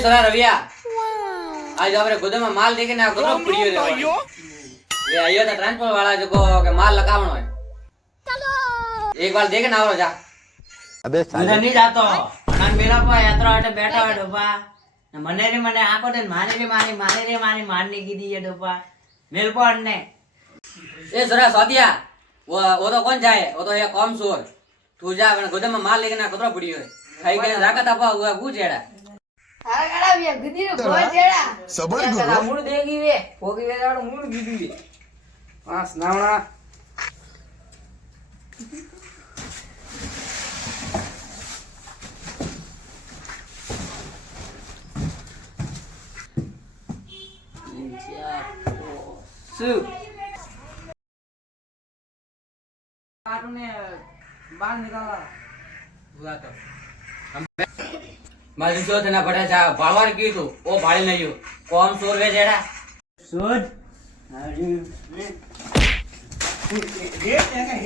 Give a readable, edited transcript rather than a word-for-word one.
સરા રવિયા આજ આપણે ગોદામમાં માલ દેખીને આ કતરો પડ્યો રે એ આયો તો ટ્રાન્સપોર્ટ વાળા જો કે માલ લગાવવાનો હોય એક વાર દેખીને આવરો જા અબે મને નહીં જાતો નાન મેરા પા યાત્રા આટે બેઠા હોય ડોપા મને આંખો દે મારી મારની કીધી છે ડોપા મેલપોન ને એ સરા સાદિયા वो तो कौन जाए वो तो ये कम सोर तू जा अपन गोदाम में माल लेके ना कतरो पड़ी है खाई के राका तापा हुआ गु जेड़ा हारा काड़ा बिया गदी रो गो जेड़ा સબર કરો मूड देगी वे पोगी वे जाड़ो मूड गीदी वे पास नावना सु ने बाल निकाला हुआ तो मारी जो तना पड़ा जा भाड़वार की तो ओ भाड़े नहीं हो कौन सोर वे जेड़ा શોધ ये क्या है